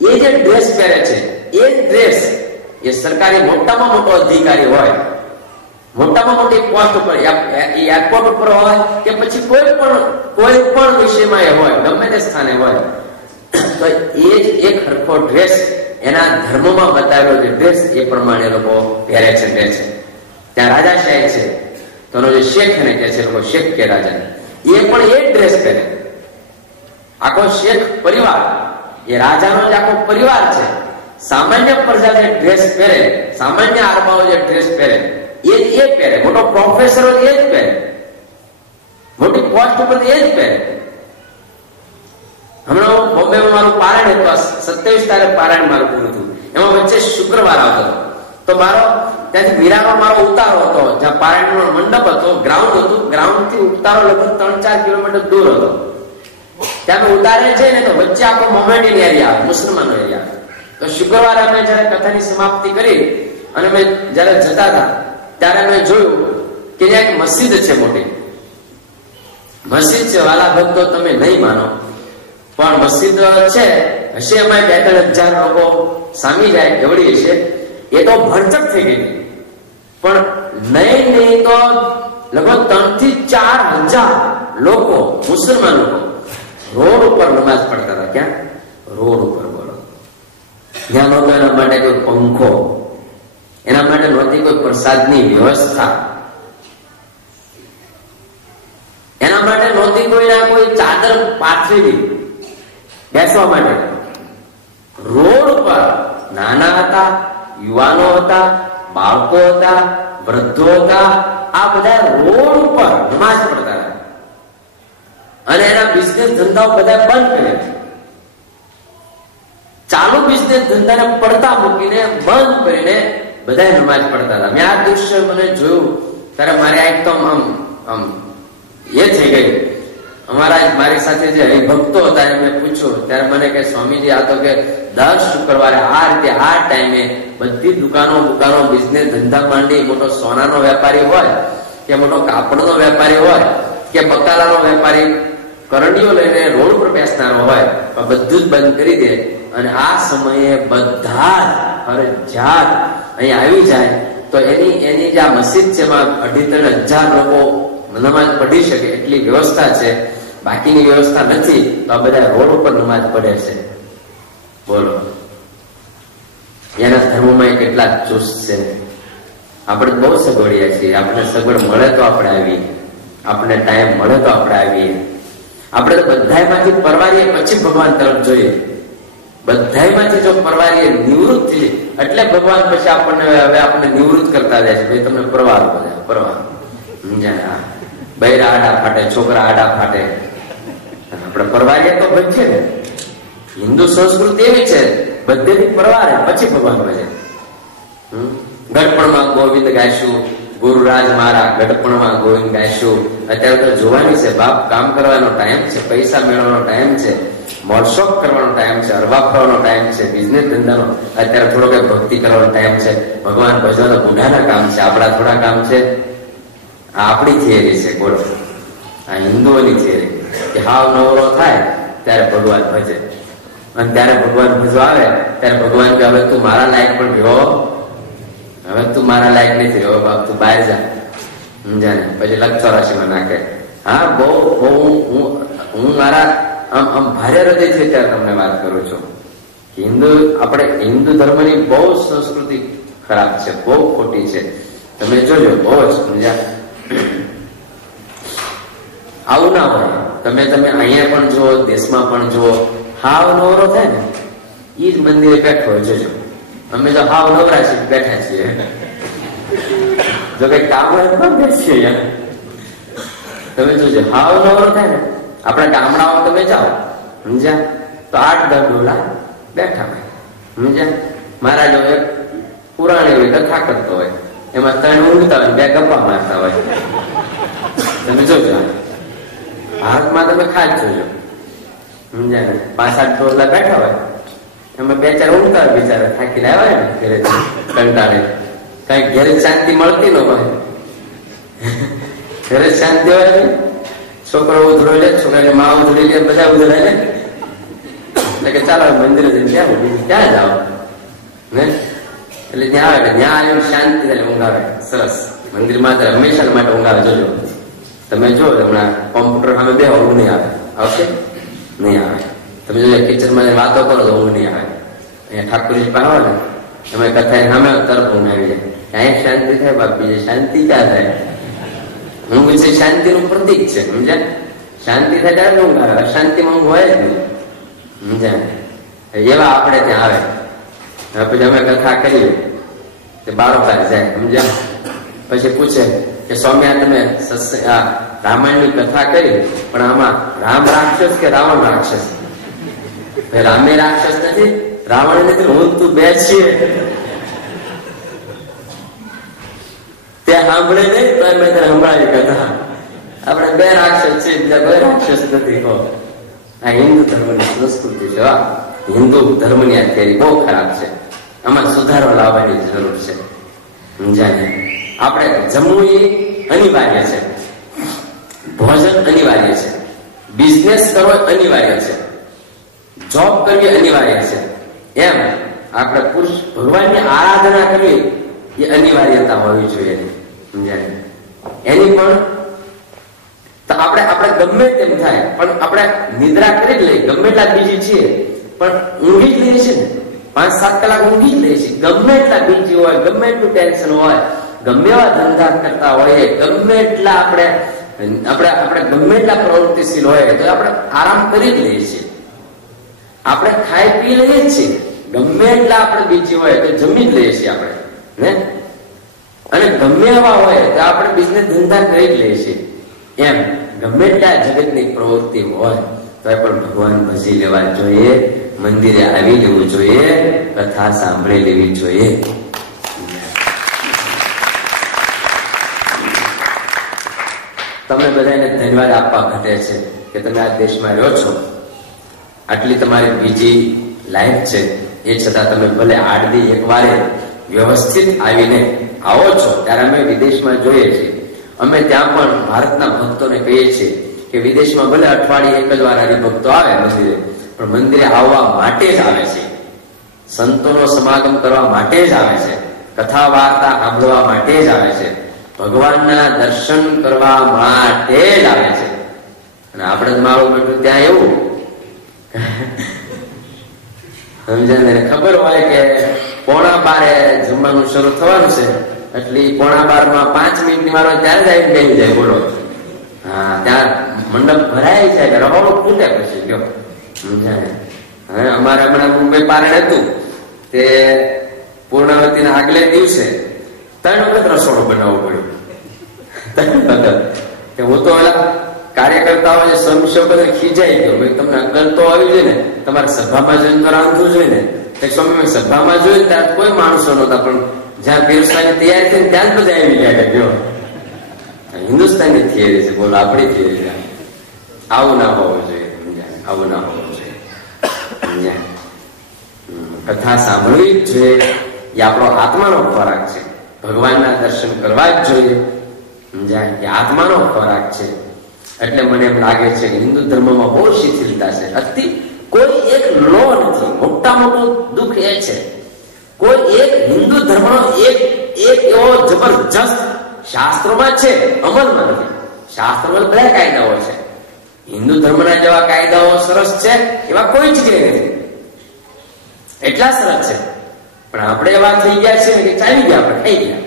એ જે ડ્રેસ પહેરે છે એ ડ્રેસ એ સરકારી મોટામાં મોટો અધિકારી હોય, મોટામાં મોટી પોસ્ટ ઉપર, એરપોર્ટ ઉપર હોય કે પછી કોઈ પણ વિષયમાં એ હોય, ગમે તે સ્થાને હોય, તો એ જ એક હરખો ડ્રેસ એના ધર્મમાં બતાવેલો જે ડ્રેસ એ પ્રમાણે લોકો પહેરે છે, પહેરે છે. ત્યાં રાજાશાહી છે તો જે શેખ એને કહે છે, લોકો શેખ કે રાજા, એ પણ એ ડ્રેસ પહેરે. આખો શેખ પરિવાર, એ રાજાનો જ આખો પરિવાર છે. સામાન્ય પ્રજા જે ડ્રેસ પહેરે, સામાન્ય આરબાઓ જે ડ્રેસ પહેરે એ પહેરે. મોટો પ્રોફેસરો એ જ પહેરે, મોટી પોસ્ટ ઉપર એ જ પહેરે. હમણાં બોમ્બેમાં મારું પારાયણ હતું, 27 તારીખ પારાયણ મારું પૂરું થયું. એમાં વચ્ચે શુક્રવાર આવતો તો મારો ત્યાંથી મીરાનો મારો ઉતારો હતો, જ્યાં પારાયણનો મંડપ હતો, ગ્રાઉન્ડ હતું. ગ્રાઉન્ડ થી ઉતારો લગભગ 3-4 કિલોમીટર દૂર હતો. ત્યાં ઉતારે છે ને તો વચ્ચે આખો મોમેન્ટન એરિયા, મુસલમાનો એરિયા. તો શુક્રવારે અમે જયારે કથાની સમાપ્તિ કરી અને અમે જયારે જતા હતા ત્યારે મેં જોયું કે ત્યાં એક મસ્જિદ છે, મોટી મસ્જિદ છે. વાલા ભક્તો તમે નહીં માનો પણ મસ્જિદ છે, હશે એમાં 2-3 હજાર લોકો સામી જાય એવડી હશે. એ તો ભરચક થઈ ગઈ, પણ નહીં તો લગભગ 3-4 હજાર લોકો, મુસલમાન લોકો રોડ ઉપર નમાઝ પડતા હતા. ક્યાં? રોડ ઉપર. બોલો, ત્યાં નહોતો એના માટે કોઈ પંખો, એના માટે નહોતી કોઈ પ્રસાદની વ્યવસ્થા, એના માટે નહોતી કોઈ ચાદર પાથરેલી બેસવા માટે. રોડ ઉપર નાના હતા, યુવાનો હતા, બાળકો હતા, વૃદ્ધો હતા, આ બધા રોડ ઉપર નમાઝ પડતા હતા. અને એના બિઝનેસ ધંધાઓ બધા બંધ કર્યા. ચાલુ બિઝનેસ ધંધાને પડતા મૂકીને બંધ કરીને બધા નમાઝ પડતા હતા. મેં આ દૃશ્ય મને જોયું ત્યારે મારે એકદમ આમ એ થઈ ગઈ. મારી સાથે જે હરિભક્તો હતા એને મેં પૂછ્યું ત્યારે મને કે સ્વામીજી આ તો કે દર શુક્રવારે આ રીતે આ ટાઈમે બધી દુકાનો બિઝનેસ ધંધા માંડી, મોટો સોનાનો વેપારી હોય કે મોટો કાપડનો વેપારી હોય કે બકાલાનો વેપારી કરણીઓ લઈને રોડ પર બેસનારો હોય, બધું જ બંધ કરી દે અને આ સમયે બધા ફરજિયાત અહીં આવી જાય તો એની જે આ મસ્જિદ છે એમાં 2.5-3 હજાર લોકો નમાઝ પઢી શકે એટલી વ્યવસ્થા છે. બાકીની વ્યવસ્થા નથી તો આ બધા રોડ ઉપર નમાઝ પડે છે. બોલો, એના ધર્મમાં કેટલા ચુસ્ત છે. આપણે બહુ સગવડિયા છીએ. આપણે સગવડ મળે તો આપણે આવીએ, આપણે ટાઈમ મળે તો આપણે આવીએ. આપણે બધામાંથી પરવારીએ પછી ભગવાન તરફ જોઈએ. બધામાંથી જો પરવારીએ નિવૃત્ત થઈ એટલે ભગવાન પછી આપણને નિવૃત્ત કરતા જાય છે. ભાઈ તમને પરવારો, બધા પરવારો સમજાય. બૈરા આડા ફાટે, છોકરા આડા ફાટે. આપણે પરવારીએ તો ભજે ને. હિન્દુ સંસ્કૃતિ એવી છે, બધેથી પરવારે પછી ભગવાન ભજે. ગઢપણમાં ગોવિંદ ગાયશું, ગુરુરાજ મારા ગઢપણમાં ગોવિંદ ગાયશું. અત્યારે તો જોવાની છે બાપ, કામ કરવાનો ટાઈમ છે, પૈસા મેળવવાનો ટાઈમ છે, મોલશોખ કરવાનો ટાઈમ છે, હરવા ફરવાનો ટાઈમ છે, બિઝનેસ ધંધાનો અત્યારે થોડો કઈ ભક્તિ કરવાનો ટાઈમ છે. ભગવાન ભજવાનો ગુનાના કામ છે, આપણા થોડા કામ છે. આપણી થિયરી છે. બોલો, આ હિન્દુઓની થિયરી કે હાવ નવરો થાય ત્યારે ભગવાન ભજે, અને ત્યારે ભગવાન ભજવા આવે ત્યારે ભગવાન કે હવે તું મારા લાયક પણ રહ્યો, હવે તું મારા લાયક નથી રહ્યો બાપ, તું બહાર જા. સમજાને? પછી લક્ષરાશીમાં નાખે. હા, બહુ હું મારા આમ ભારે હૃદય છે ત્યારે તમને વાત કરું છું. આપણે હિન્દુ ધર્મની બહુ સંસ્કૃતિ ખરાબ છે, બહુ ખોટી છે. તમે જોજો, બહુ જ સમજ્યા. આવું ના હોય. તમે અહીંયા પણ જુઓ, દેશમાં પણ જુઓ, હાવ નવરો થાય ને એ જ મંદિરે બેઠો હોય. જોજો, અમે તો હાવ નવરા છીએ, બેઠા છીએ. જો કઈ કામ હોય તો બેસીએ અહીંયા. તમે જોજો, હાવ નવરો થાય ને આપણા ગામડાઓ તમે જાઓ, સમજ્યા, તો 8-10 ડોલા બેઠા હોય. સમજ્યા? મારા જો એક પુરાણી હોય, કથા કરતો હોય, એમાં 3 ઊંઘતા હોય, 2 ગપ્પા મારતા હોય. તમે જોજો, હાથમાં તમે ખાસ જોજો. સમજ્યા ને? 5-8 ડોલા બેઠા હોય, એમાં 2-4 ઊંઘતા હોય. બિચારા થાકી આવ્યા ને ઘરે કંટાળે, કઈ ઘરે શાંતિ મળતી ન હોય. ઘરે શાંતિ હોય ને, છોકરો ઉધડો લે, છોકરાની માં ઉધડી લે, બધા ઉધડાય ને. એટલે કે ચાલો મંદિરે જઈને ત્યાં બીજું ક્યાં જાઓ ને. એટલે ત્યાં આવે, ત્યાં આવીને શાંતિ ઊંઘ આવે. સરસ, મંદિરમાં હંમેશા માટે ઊંઘ આવે. જોજો તમે જો હમણાં કોમ્પ્યુટર સામે બે ઊંઘ નહીં આવે. આવશે? નહીં આવે. તમે જો કિચનમાં વાતો કરો તો ઊંઘ નહીં આવે. અહીંયા ઠાકોરજી પાસે આવે ને તમે કથા સામે તરફ ઊંઘ આવી જાય. અહીંયા શાંતિ થાય બાપી, શાંતિ ક્યાં થાય? ઊંઘ છે શાંતિનું પ્રતીક છે, સમજ્યા? શાંતિ થાય ત્યારે ઊંઘ આવે, અશાંતિમાં ઊંઘ હોય જ નહીં, સમજ્યા? એવા આપણે ત્યાં આવે. પછી અમે કથા કરીએ તે બારોબાર જાય, સમજ્યા? પછી પૂછે કે સ્વામી તમે રામાયણની કથા કરી પણ આમાં રામ રાક્ષસ કે રાવણ રાક્ષસ? રામે રાક્ષસ નથી, રાવણ નથી, હું તું બે છીએ. તે સાંભળે નહીં તો મેં તને સંભળાવી કથા. આપણે બે રાક્ષસ છે, બીજા કોઈ રાક્ષસ નથી. આ હિન્દુ ધર્મની સંસ્કૃતિ છે. હિન્દુ ધર્મની આ થિયરી બહુ ખરાબ છે. આમાં સુધારો લાવવાની જરૂર છે, સમજાય? આપણે જમવું એ અનિવાર્ય છે, ભોજન અનિવાર્ય છે, બિઝનેસ કરવો અનિવાર્ય છે, જોબ કરવી અનિવાર્ય છે. એમ આપણે પુરુષ ભગવાનની આરાધના કરવી એ અનિવાર્યતા હોવી જોઈએ, સમજાય? એની પણ આપણે ગમે તેમ થાય પણ આપણે નિદ્રા કરી જ લઈએ, ગમે એટલા બીજી છીએ પણ ઊંઘી જ લઈએ છીએ ને, 5-7 કલાક ઊંઘી જ લઈએ છીએ. ગમે એટલા બીજી હોય, ગમે એટલું ટેન્શન હોય, ગમે એવા ધંધા કરતા હોય, ગમે એટલા આપણે ગમે એટલા પ્રવૃત્તિશીલ હોય તો આપણે આરામ કરી જ લઈએ છીએ. આપણે ખાઈ પી લઈએ જ છીએ, ગમે એટલા આપણે બીજી હોય તો જમી જ લઈએ છીએ આપણે ને. અને ગમે એવા હોય તો આપણે બિઝનેસ ધંધા કરી જ લઈએ છીએ. એમ ગમે એટલા જગતની પ્રવૃત્તિ હોય તો પણ ભગવાન ભજી લેવા જોઈએ, મંદિરે આવી લેવું જોઈએ, કથા સાંભળી લેવી જોઈએ. તમને બધાને ધન્યવાદ આપવા ઘટે છે કે તમે આ દેશમાં રહ્યો છો, આટલી તમારી બીજી લાઈફ છે, એ છતાં તમે ભલે આડદી એકવારે વ્યવસ્થિત આવીને આવો છો. ત્યારે અમે વિદેશમાં જોઈએ છીએ, અમે ત્યાં પણ ભારતના ભક્તોને કહીએ છીએ કે વિદેશમાં ભલે અઠવાડિયે એક જ વાર હરિભક્તો આવે મંદિરે, પણ મંદિરે આવવા માટે જ આવે છે, સંતોનો સમાગમ કરવા માટે જ આવે છે, કથા વાર્તા સાંભળવા માટે જ આવે છે, ભગવાનના દર્શન કરવા માટે જ આવે છે. અને આપણે તમારું બેઠું ત્યાં એવું સમજાય, ખબર હોય કે 11:15 જમવાનું શરૂ થવાનું છે, એટલે 11:15 5 મિનિટની વાર ત્યારે જ આવી બેસી જાય. બોલો, હા, ત્યાં મંડપ ભરાય જાય, રહોડું ફૂટે પછી ગયો, સમજાય? હવે અમારે હમણાં મુંબઈ પારણ હતું તે પૂર્ણાવતીના આગલે દિવસે 3 વખત રસોડું બનાવવું પડ્યું. 3 વખત. હું તો કાર્યકર્તાઓ સ્વયંસેવકો ખીજાઈ ગયો, તમને અકલ તો આવી જોઈએ ને, તમારે સભામાં જઈને તો રાંધવું જોઈએ ને. સ્વામી સભામાં જોયું ત્યાં કોઈ માણસો નહોતા, પણ જ્યાં પીરસવાની તૈયારી થઈ ત્યાં જ બધા આવી ગયા. ગયો હિન્દુસ્તાનની થિયરી છે, બોલો આપણી થિયરી. આવું ના હોવું જોઈએ, આવું ના હોવું જોઈએ. કથા સાંભળવી જ જોઈએ, એ આપણો આત્માનો ખોરાક છે. ભગવાનના દર્શન કરવા જ જોઈએ, સમજાય? એ આત્માનો ખોરાક છે. એટલે મને એમ લાગે છે કે હિન્દુ ધર્મમાં બહુ શિથિલતા છે. કોઈ એક લો નથી. મોટા મોટું દુઃખ એ છે, કોઈ એક હિન્દુ ધર્મનો એક એવો જબરજસ્ત શાસ્ત્રોમાં છે, અમલમાં નથી. શાસ્ત્રોમાં બધા કાયદાઓ છે, હિન્દુ ધર્મના જેવા કાયદાઓ સરસ છે એવા કોઈ જગ્યાએ નથી. એટલા સરસ છે, પણ આપણે એવા થઈ ગયા છે કે ચાલી ગયા, આપણે થઈ ગયા.